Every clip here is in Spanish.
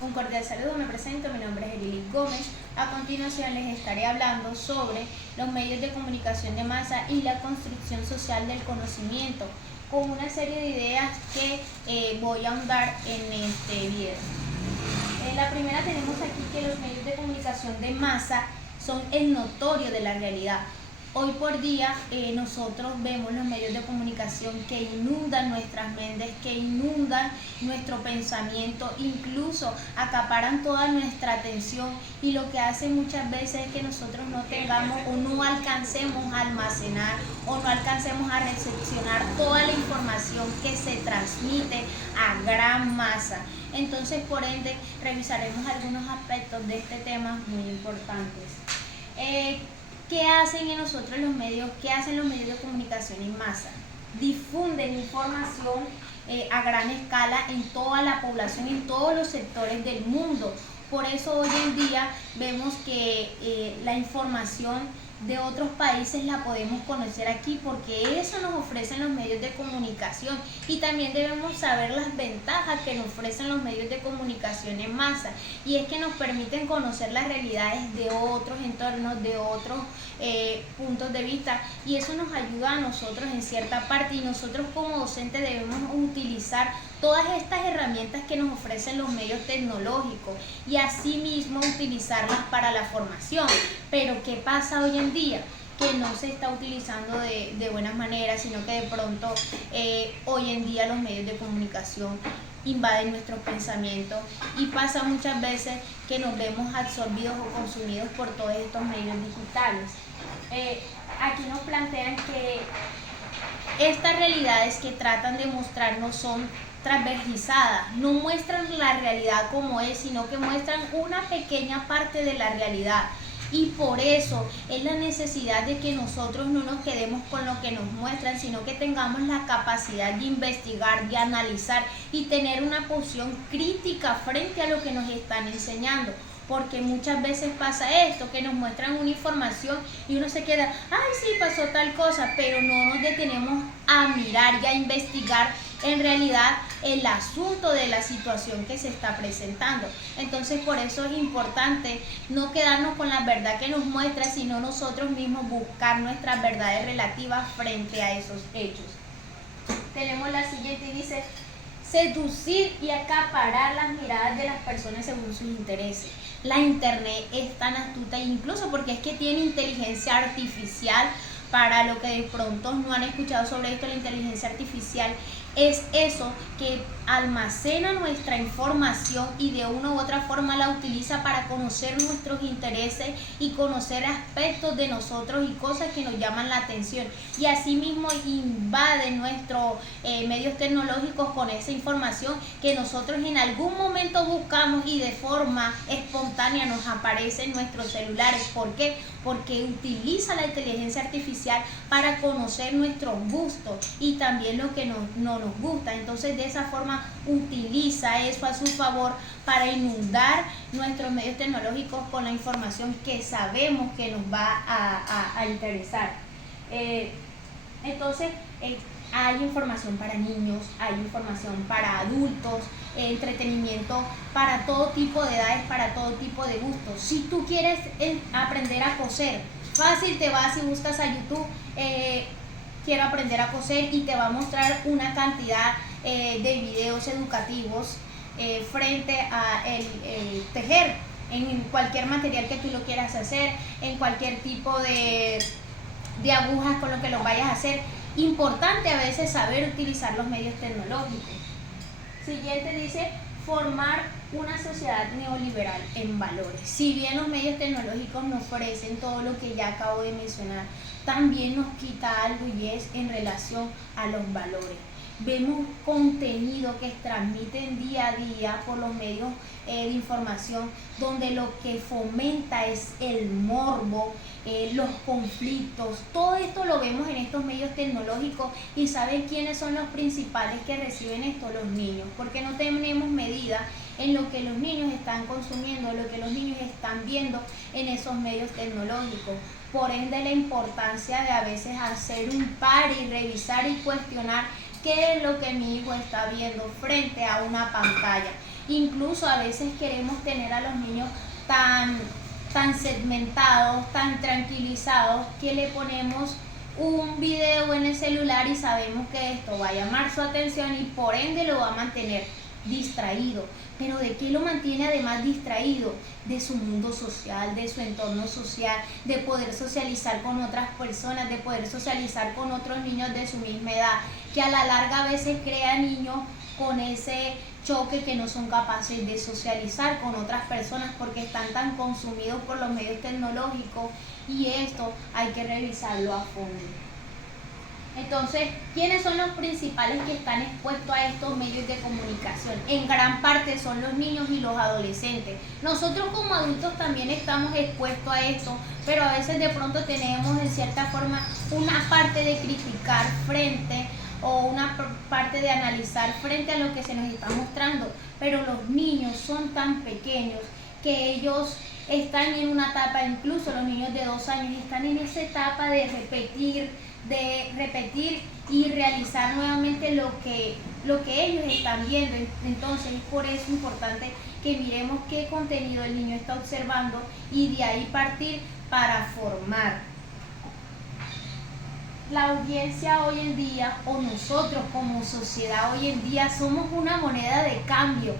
Un cordial saludo, me presento, mi nombre es Erili Gómez. A continuación les estaré hablando sobre los medios de comunicación de masa y la construcción social del conocimiento, con una serie de ideas que voy a ahondar en este video. La primera tenemos aquí que los medios de comunicación de masa son el notorio de la realidad. Hoy por día nosotros vemos los medios de comunicación que inundan nuestras mentes, que inundan nuestro pensamiento, incluso acaparan toda nuestra atención, y lo que hace muchas veces es que nosotros no tengamos o no alcancemos a almacenar o no alcancemos a recepcionar toda la información que se transmite a gran masa. Entonces, por ende, revisaremos algunos aspectos de este tema muy importantes. ¿Qué hacen en nosotros los medios? ¿Qué hacen los medios de comunicación en masa? Difunden información a gran escala en toda la población, en todos los sectores del mundo. Por eso hoy en día vemos que la información de otros países la podemos conocer aquí, porque eso nos ofrecen los medios de comunicación, y también debemos saber las ventajas que nos ofrecen los medios de comunicación en masa, y es que nos permiten conocer las realidades de otros entornos, de otros puntos de vista, y eso nos ayuda a nosotros en cierta parte, y nosotros como docentes debemos utilizar todas estas herramientas que nos ofrecen los medios tecnológicos y asimismo utilizarlas para la formación. Pero ¿qué pasa hoy en día? Que no se está utilizando de buenas maneras, sino que de pronto hoy en día los medios de comunicación invaden nuestros pensamientos, y pasa muchas veces que nos vemos absorbidos o consumidos por todos estos medios digitales. Aquí nos plantean que estas realidades que tratan de mostrarnos son transversalizadas, no muestran la realidad como es, sino que muestran una pequeña parte de la realidad. Y por eso es la necesidad de que nosotros no nos quedemos con lo que nos muestran, sino que tengamos la capacidad de investigar, de analizar y tener una posición crítica frente a lo que nos están enseñando. Porque muchas veces pasa esto, que nos muestran una información y uno se queda, ay sí, pasó tal cosa, pero no nos detenemos a mirar y a investigar en realidad el asunto de la situación que se está presentando. Entonces, por eso es importante no quedarnos con la verdad que nos muestra, sino nosotros mismos buscar nuestras verdades relativas frente a esos hechos. Tenemos la siguiente y dice: seducir y acaparar las miradas de las personas según sus intereses. La internet es tan astuta, incluso porque es que tiene inteligencia artificial. Para lo que de pronto no han escuchado sobre esto, la inteligencia artificial es eso que almacena nuestra información y de una u otra forma la utiliza para conocer nuestros intereses y conocer aspectos de nosotros y cosas que nos llaman la atención, y asimismo invade nuestros medios tecnológicos con esa información que nosotros en algún momento buscamos y de forma espontánea nos aparece en nuestros celulares. ¿Por qué? Porque utiliza la inteligencia artificial para conocer nuestros gustos y también lo que no nos gusta. Entonces, de esa forma utiliza eso a su favor para inundar nuestros medios tecnológicos con la información que sabemos que nos va a interesar. Entonces, hay información para niños, hay información para adultos, entretenimiento para todo tipo de edades, para todo tipo de gustos. Si tú quieres aprender a coser, fácil, te vas y buscas a YouTube, quiero aprender a coser, y te va a mostrar una cantidad de videos educativos frente a el tejer en cualquier material que tú lo quieras hacer, en cualquier tipo de agujas con lo que lo vayas a hacer. Importante a veces saber utilizar los medios tecnológicos. Siguiente dice: formar una sociedad neoliberal en valores. Si bien los medios tecnológicos nos ofrecen todo lo que ya acabo de mencionar, también nos quita algo, y es en relación a los valores. Vemos contenido que transmiten día a día por los medios de información, donde lo que fomenta es el morbo, los conflictos. Todo esto lo vemos en estos medios tecnológicos. ¿Y saben quiénes son los principales que reciben esto? Los niños, porque no tenemos medida en lo que los niños están consumiendo, lo que los niños están viendo en esos medios tecnológicos. Por ende, la importancia de a veces hacer un par y revisar y cuestionar qué es lo que mi hijo está viendo frente a una pantalla. Incluso a veces queremos tener a los niños tan segmentados, tan tranquilizados, que le ponemos un video en el celular y sabemos que esto va a llamar su atención y por ende lo va a mantener distraído. Pero ¿de qué lo mantiene además distraído? De su mundo social, de su entorno social, de poder socializar con otras personas, de poder socializar con otros niños de su misma edad, que a la larga a veces crea niños con ese choque, que no son capaces de socializar con otras personas porque están tan consumidos por los medios tecnológicos, y esto hay que revisarlo a fondo. Entonces, ¿quiénes son los principales que están expuestos a estos medios de comunicación? En gran parte son los niños y los adolescentes. Nosotros como adultos también estamos expuestos a esto, pero a veces de pronto tenemos en cierta forma una parte de criticar frente o una parte de analizar frente a lo que se nos está mostrando, pero los niños son tan pequeños que ellos están en una etapa, incluso los niños de 2 años están en esa etapa de repetir y realizar nuevamente lo que ellos están viendo. Entonces es por eso importante que miremos qué contenido el niño está observando y de ahí partir para formar. La audiencia hoy en día, o nosotros como sociedad hoy en día, somos una moneda de cambio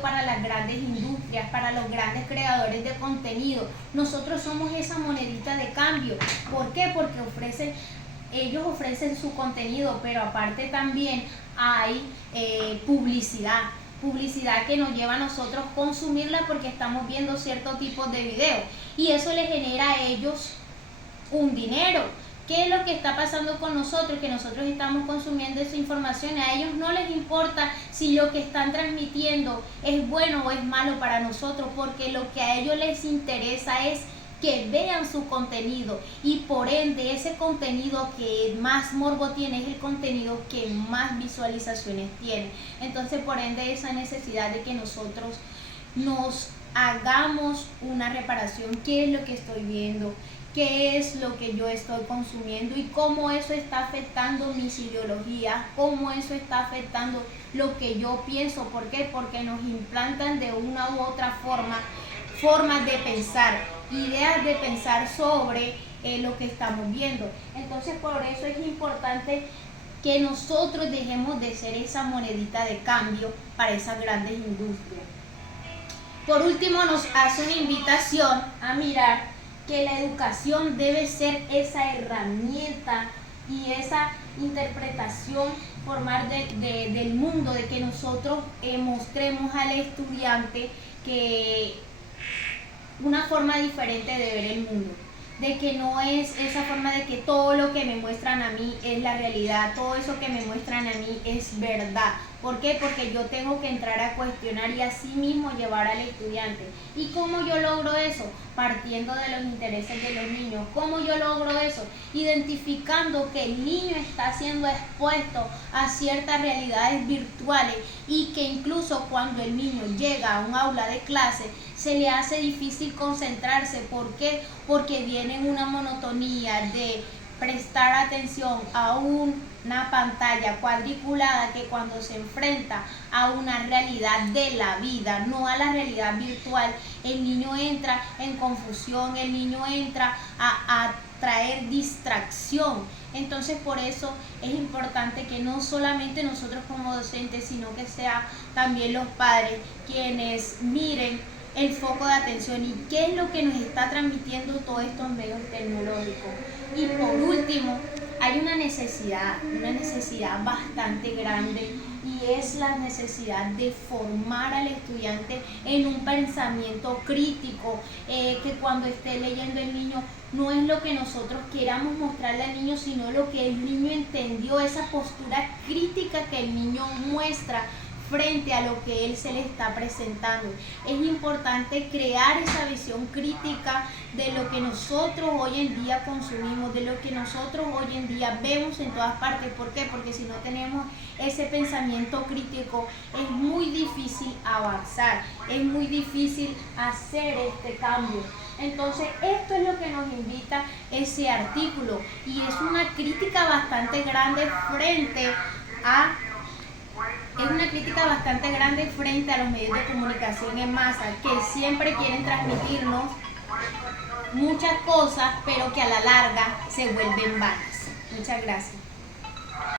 para las grandes industrias, para los grandes creadores de contenido. Nosotros somos esa monedita de cambio. ¿Por qué? Porque ellos ofrecen su contenido, pero aparte también hay publicidad que nos lleva a nosotros consumirla porque estamos viendo cierto tipo de video, y eso les genera a ellos un dinero. ¿Qué es lo que está pasando con nosotros? Que nosotros estamos consumiendo esa información. A ellos no les importa si lo que están transmitiendo es bueno o es malo para nosotros, porque lo que a ellos les interesa es que vean su contenido, y por ende ese contenido que más morbo tiene es el contenido que más visualizaciones tiene. Entonces por ende esa necesidad de que nosotros nos hagamos una reparación. ¿Qué es lo que estoy viendo? ¿Qué es lo que yo estoy consumiendo? Y cómo eso está afectando mis ideologías, cómo eso está afectando lo que yo pienso. ¿Por qué? Porque nos implantan de una u otra forma, formas de pensar, ideas de pensar sobre lo que estamos viendo. Entonces por eso es importante que nosotros dejemos de ser esa monedita de cambio para esas grandes industrias. Por último, nos hace una invitación a mirar que la educación debe ser esa herramienta y esa interpretación formal del mundo, de que nosotros mostremos al estudiante que una forma diferente de ver el mundo, de que no es esa forma de que todo lo que me muestran a mí es la realidad, todo eso que me muestran a mí es verdad. ¿Por qué? Porque yo tengo que entrar a cuestionar y así mismo llevar al estudiante. ¿Y cómo yo logro eso? Partiendo de los intereses de los niños. ¿Cómo yo logro eso? Identificando que el niño está siendo expuesto a ciertas realidades virtuales, y que incluso cuando el niño llega a un aula de clase se le hace difícil concentrarse. ¿Por qué? Porque viene una monotonía de prestar atención a una pantalla cuadriculada, que cuando se enfrenta a una realidad de la vida, no a la realidad virtual, el niño entra en confusión, el niño entra a traer distracción. Entonces por eso es importante que no solamente nosotros como docentes, sino que sea también los padres quienes miren el foco de atención y qué es lo que nos está transmitiendo todos estos medios tecnológicos. Y por último, hay una necesidad bastante grande, y es la necesidad de formar al estudiante en un pensamiento crítico, que cuando esté leyendo el niño no es lo que nosotros queramos mostrarle al niño, sino lo que el niño entendió, esa postura crítica que el niño muestra frente a lo que él se le está presentando. Es importante crear esa visión crítica de lo que nosotros hoy en día consumimos, de lo que nosotros hoy en día vemos en todas partes. ¿Por qué? Porque si no tenemos ese pensamiento crítico, es muy difícil avanzar, es muy difícil hacer este cambio. Entonces esto es lo que nos invita ese artículo, y es una crítica bastante grande frente a Es una crítica bastante grande frente a los medios de comunicación en masa, que siempre quieren transmitirnos muchas cosas, pero que a la larga se vuelven vanas. Muchas gracias.